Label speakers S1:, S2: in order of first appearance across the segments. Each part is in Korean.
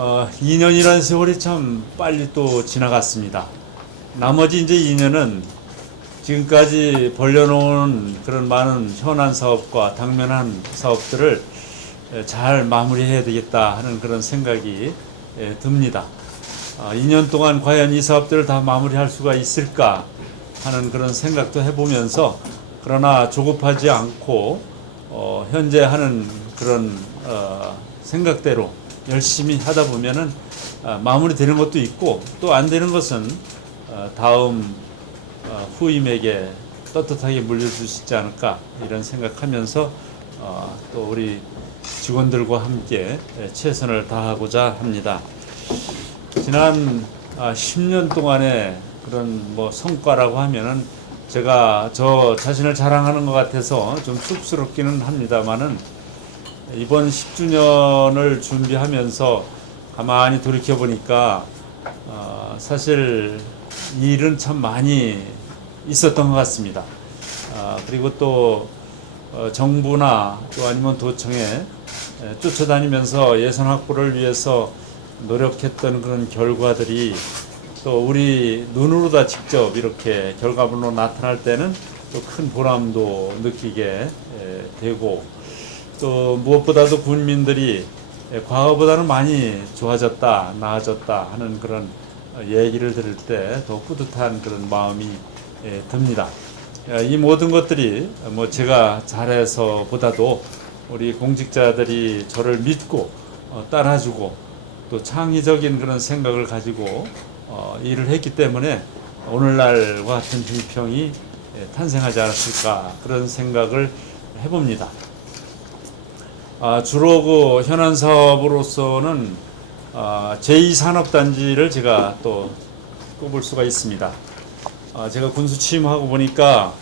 S1: 어, 2년이라는 세월이 참 빨리 또 지나갔습니다. 나머지 이제 2년은 지금까지 벌려놓은 그런 많은 현안 사업과 당면한 사업들을 에, 잘 마무리해야 되겠다 하는 그런 생각이 에, 듭니다. 아, 2년 동안 과연 이 사업들을 다 마무리할 수가 있을까 하는 그런 생각도 해보면서 그러나 조급하지 않고 어, 현재 하는 그런 어, 생각대로 열심히 하다 보면은 아, 마무리되는 것도 있고 또 안 되는 것은 어, 다음 어, 후임에게 떳떳하게 물려줄 수 있지 않을까 이런 생각하면서 어, 또 우리 직원들과 함께 예, 최선을 다하고자 합니다. 지난 아, 10년 동안의 그런 뭐 성과라고 하면은 제가 저 자신을 자랑하는 것 같아서 좀 쑥스럽기는 합니다만은 이번 10주년을 준비하면서 가만히 돌이켜 보니까 어, 사실 일은 참 많이 있었던 것 같습니다. 아, 그리고 또 어, 정부나 또 아니면 도청에 에, 쫓아다니면서 예산 확보를 위해서 노력했던 그런 결과들이 또 우리 눈으로 다 직접 이렇게 결과물로 나타날 때는 또 큰 보람도 느끼게 에, 되고 또 무엇보다도 국민들이 에, 과거보다는 많이 좋아졌다, 나아졌다 하는 그런 어, 얘기를 들을 때 더 뿌듯한 그런 마음이 에, 듭니다. 에, 이 모든 것들이 뭐 제가 잘해서보다도 우리 공직자들이 저를 믿고 어, 따라주고 또 창의적인 그런 생각을 가지고 어, 일을 했기 때문에 오늘날과 같은 비평이 예, 탄생하지 않았을까 그런 생각을 해봅니다. 아, 주로 그 현안 사업으로서는 아, 제2산업단지를 제가 또 꼽을 수가 있습니다. 아, 제가 군수 취임하고 보니까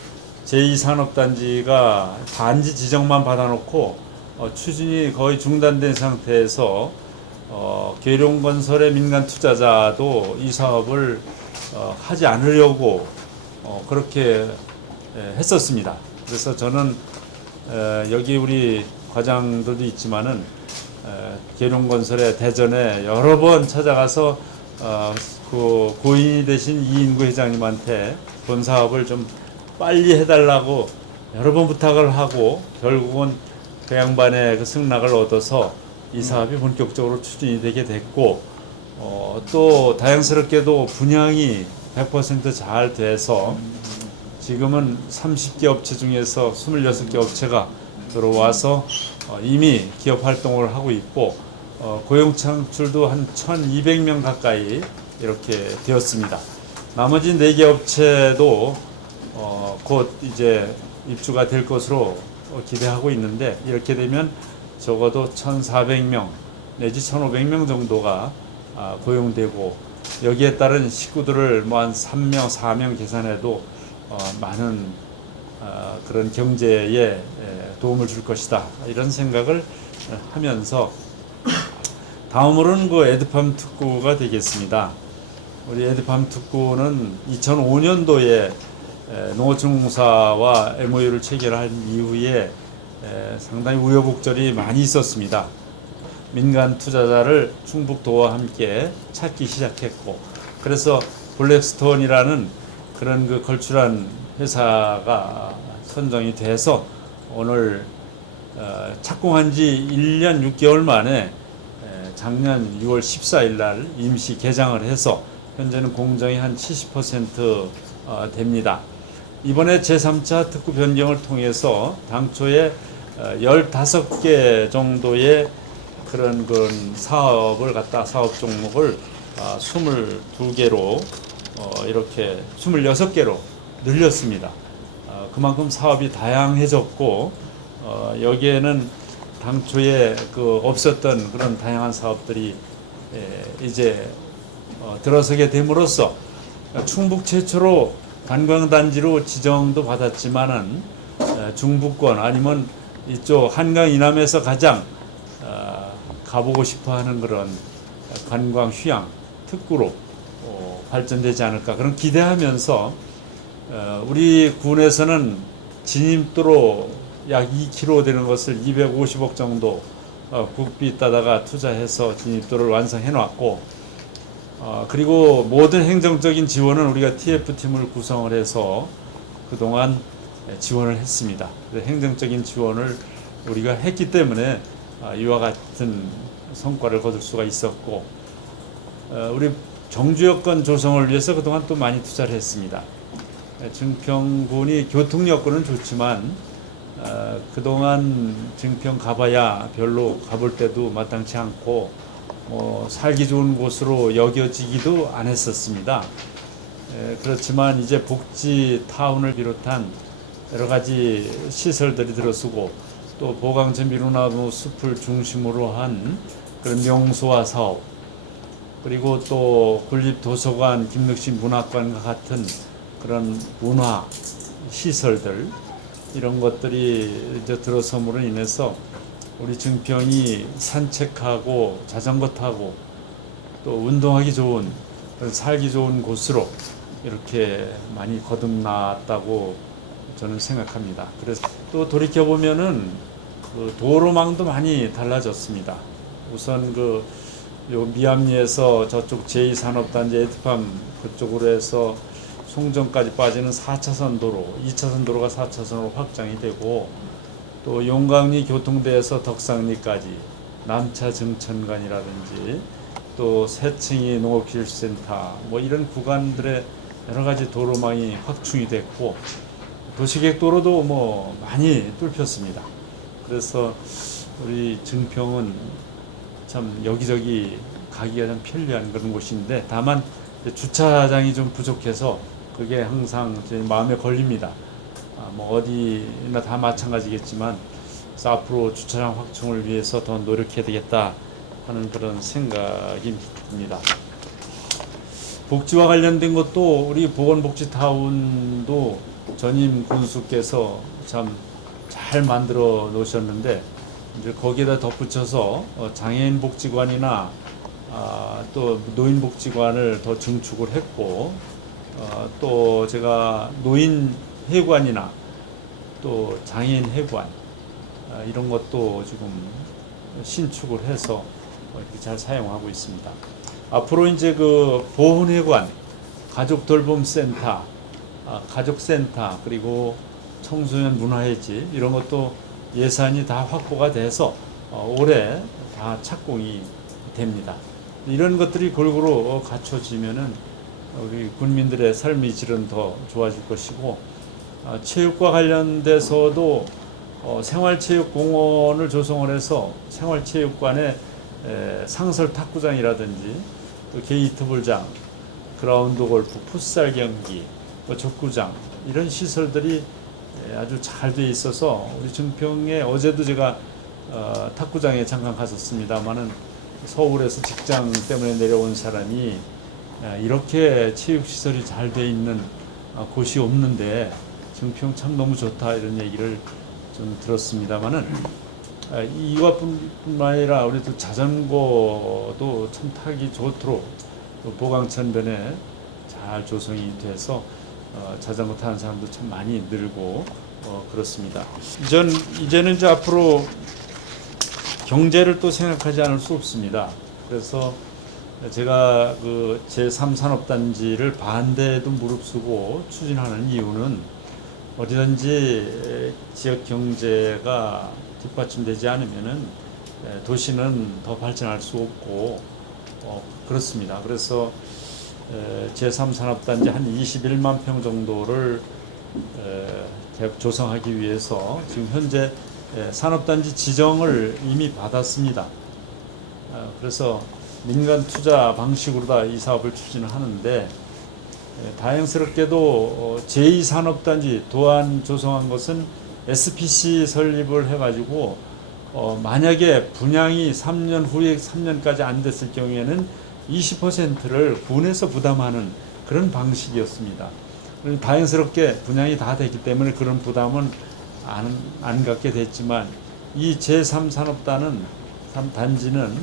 S1: 제2산업단지가 단지 지정만 받아놓고 어, 추진이 거의 중단된 상태에서 어, 계룡건설의 민간 투자자도 이 사업을 어, 하지 않으려고 어, 그렇게 예, 했었습니다. 그래서 저는 에, 여기 우리 과장들도 있지만은 에, 계룡건설의 대전에 여러 번 찾아가서 어, 그 고인이 되신 이인구 회장님한테 본 사업을 좀 빨리 해달라고 여러 번 부탁을 하고 결국은 그 양반의 그 승낙을 얻어서 이 사업이 본격적으로 추진이 되게 됐고 어, 또 다행스럽게도 분양이 100%잘 돼서 지금은 30개 업체 중에서 26개 업체가 들어와서 어, 이미 기업 활동을 하고 있고 어, 고용 창출도 한 1,200명 가까이 이렇게 되었습니다. 나머지 4개 업체도 어, 곧 이제 입주가 될 것으로 어, 기대하고 있는데 이렇게 되면 적어도 1,400명 내지 1,500명 정도가 아, 고용되고 여기에 따른 식구들을 뭐 한 3명, 4명 계산해도 어, 많은 어, 그런 경제에 에, 도움을 줄 것이다 이런 생각을 어, 하면서 다음으로는 그 에드팜 특구가 되겠습니다. 우리 에드팜 특구는 2005년도에 농어촌공사와 MOU를 체결한 이후에 에, 상당히 우여곡절이 많이 있었습니다. 민간 투자자를 충북도와 함께 찾기 시작했고 그래서 블랙스톤이라는 그런 그 걸출한 회사가 선정이 돼서 오늘 어, 착공한 지 1년 6개월 만에 에, 작년 6월 14일 날 임시 개장을 해서 현재는 공정이 한 70% 어, 됩니다. 이번에 제3차 특구 변경을 통해서 당초에 어, 15개 정도의 그런 그 사업을 갖다 사업 종목을 아, 22개로 어, 이렇게 26개로 늘렸습니다. 어, 그만큼 사업이 다양해졌고 어, 여기에는 당초에 그 없었던 그런 다양한 사업들이 에, 이제 어, 들어서게 됨으로써 충북 최초로 관광단지로 지정도 받았지만은 에, 중부권 아니면 이쪽 한강 이남에서 가장 어, 가보고 싶어하는 그런 관광 휴양 특구로 어, 발전되지 않을까 그런 기대하면서 어, 우리 군에서는 진입도로 약 2km 되는 것을 250억 정도 어, 국비 따다가 투자해서 진입도를 완성해 놨고 어, 그리고 모든 행정적인 지원은 우리가 TF팀을 구성을 해서 그동안 지원을 했습니다. 행정적인 지원을 우리가 했기 때문에 아, 이와 같은 성과를 거둘 수가 있었고 어, 우리 정주 여건 조성을 위해서 그동안 또 많이 투자를 했습니다. 에, 증평군이 교통 여건은 좋지만 어, 그동안 증평 가봐야 별로 가볼 때도 마땅치 않고 뭐 살기 좋은 곳으로 여겨지기도 안 했었습니다. 에, 그렇지만 이제 복지 타운을 비롯한 여러 가지 시설들이 들어서고 또 보강천 미루나무 숲을 중심으로 한 그런 명소화 사업 그리고 또 군립 도서관, 김덕신 문학관과 같은 그런 문화 시설들 이런 것들이 이제 들어섬으로 인해서 우리 증평이 산책하고 자전거 타고 또 운동하기 좋은 살기 좋은 곳으로 이렇게 많이 거듭났다고 저는 생각합니다. 그래서 또 돌이켜 보면은 그 도로망도 많이 달라졌습니다. 우선 그 요 미암리에서 저쪽 제2산업단지 에드팜 그쪽으로 해서 송정까지 빠지는 4차선 도로, 2차선 도로가 4차선으로 확장이 되고 또 용강리 교통대에서 덕상리까지 남차 증천간이라든지 또 새층이 농업기술센터 뭐 이런 구간들의 여러 가지 도로망이 확충이 됐고 도시계획도로도 뭐 많이 뚫혔습니다. 그래서 우리 증평은 참 여기저기 가기가 좀 편리한 그런 곳인데 다만 주차장이 좀 부족해서 그게 항상 제 마음에 걸립니다. 아, 뭐 어디나 다 마찬가지겠지만 그래서 앞으로 주차장 확충을 위해서 더 노력해야 되겠다 하는 그런 생각이 듭니다. 복지와 관련된 것도 우리 보건복지타운도 전임 군수께서 참 잘 만들어 놓으셨는데 이제 거기에다 덧붙여서 어, 장애인 복지관이나 아, 또 노인 복지관을 더 증축을 했고 어, 또 제가 노인 회관이나 또 장애인 회관 아, 이런 것도 지금 신축을 해서 어, 이렇게 잘 사용하고 있습니다. 앞으로 이제 그 보훈회관, 가족돌봄센터, 아, 가족센터 그리고 청소년 문화회지 이런 것도 예산이 다 확보가 돼서 어, 올해 다 착공이 됩니다. 이런 것들이 골고루 갖춰지면은 우리 군민들의 삶의 질은 더 좋아질 것이고 어, 체육과 관련돼서도 어, 생활체육공원을 조성을 해서 생활체육관에 에, 상설 탁구장이라든지 또 게이트볼장, 그라운드 골프, 풋살 경기, 뭐 족구장 이런 시설들이 에, 아주 잘 돼 있어서 우리 증평에 어제도 제가 어, 탁구장에 잠깐 갔었습니다만은 서울에서 직장 때문에 내려온 사람이 에, 이렇게 체육 시설이 잘 돼 있는 어, 곳이 없는데 증평 참 너무 좋다 이런 얘기를 좀 들었습니다만은 아, 이것뿐만 아니라 우리 또 자전거도 참 타기 좋도록 또 보강천변에 잘 조성이 돼서 어, 자전거 타는 사람도 참 많이 늘고 어, 그렇습니다. 이전 이제는 이제 앞으로 경제를 또 생각하지 않을 수 없습니다. 그래서 제가 그 제3산업단지를 반대에도 무릅쓰고 추진하는 이유는 어디든지 지역 경제가 뒷받침되지 않으면은 에, 도시는 더 발전할 수 없고 어, 그렇습니다. 그래서 에, 제3산업단지 한 21만 평 정도를 조성하기 위해서 지금 현재 에, 산업단지 지정을 이미 받았습니다. 어, 그래서 민간 투자 방식으로 다 이 사업을 추진을 하는데 에, 다행스럽게도 어, 제2산업단지 도안 조성한 것은 SPC 설립을 해가지고 어, 만약에 분양이 3년 후에 3년까지 안 됐을 경우에는 20%를 군에서 부담하는 그런 방식이었습니다. 다행스럽게 분양이 다 됐기 때문에 그런 부담은 안, 안 갖게 됐지만 이 제3산업단은 단지는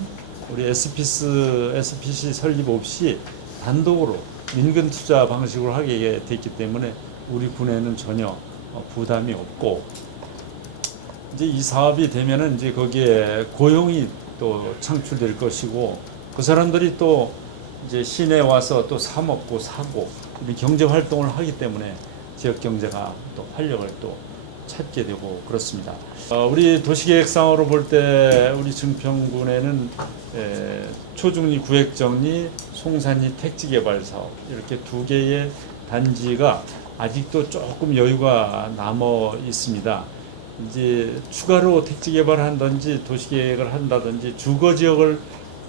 S1: 우리 SPC, SPC 설립 없이 단독으로 민간 투자 방식으로 하게 됐기 때문에 우리 군에는 전혀 어, 부담이 없고 이제 이 사업이 되면은 이제 거기에 고용이 또 창출될 것이고 그 사람들이 또 이제 시내에 와서 또 사 먹고 사고 경제 활동을 하기 때문에 지역 경제가 또 활력을 또 찾게 되고 그렇습니다. 어, 우리 도시계획상으로 볼 때 우리 증평군에는 에, 초중리 구획정리, 송산리 택지개발 사업 이렇게 두 개의 단지가 아직도 조금 여유가 남아 있습니다. 이제 추가로 택지 개발을 한다든지 도시계획을 한다든지 주거 지역을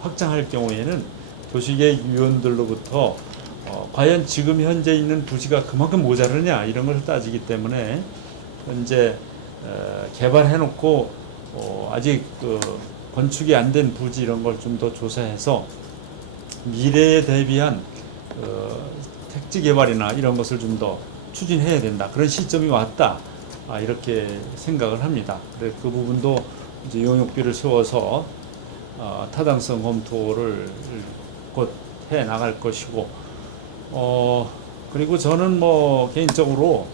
S1: 확장할 경우에는 도시계획 위원들로부터 어, 과연 지금 현재 있는 부지가 그만큼 모자르냐 이런 걸 따지기 때문에 현재 어, 개발해 놓고 어, 아직 그 건축이 안 된 부지 이런 걸 좀 더 조사해서 미래에 대비한 어, 택지 개발이나 이런 것을 좀 더 추진해야 된다. 그런 시점이 왔다. 아, 이렇게 생각을 합니다. 그래 그 부분도 이제 용역비를 세워서 어, 타당성 검토를 곧 해 나갈 것이고 어 그리고 저는 뭐 개인적으로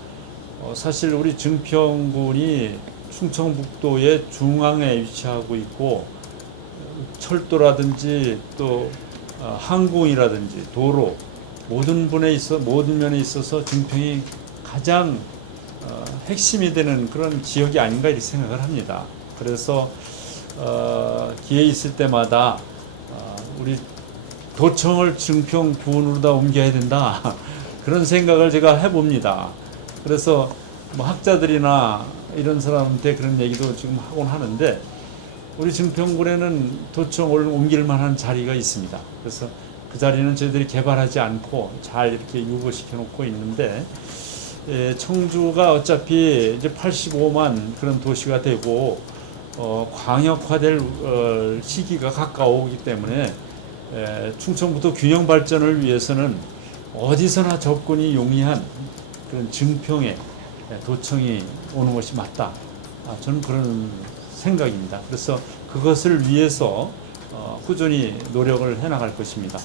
S1: 어, 사실 우리 증평군이 충청북도의 중앙에 위치하고 있고 철도라든지 또 어, 항공이라든지 도로 모든 분에 있어 모든 면에 있어서 증평이 가장 어, 핵심이 되는 그런 지역이 아닌가 이렇게 생각을 합니다. 그래서 어, 기회 있을 때마다 어, 우리 도청을 증평군으로 다 옮겨야 된다 그런 생각을 제가 해봅니다. 그래서 뭐 학자들이나 이런 사람한테 그런 얘기도 지금 하곤 하는데 우리 증평군에는 도청을 옮길 만한 자리가 있습니다. 그래서 그 자리는 저희들이 개발하지 않고 잘 이렇게 유보시켜 놓고 있는데 예, 청주가 어차피 이제 85만 그런 도시가 되고 어, 광역화될 어, 시기가 가까우기 때문에 에, 충청부도 균형 발전을 위해서는 어디서나 접근이 용이한 그런 증평에 에, 도청이 오는 것이 맞다. 아, 저는 그런 생각입니다. 그래서 그것을 위해서 어, 꾸준히 노력을 해나갈 것입니다.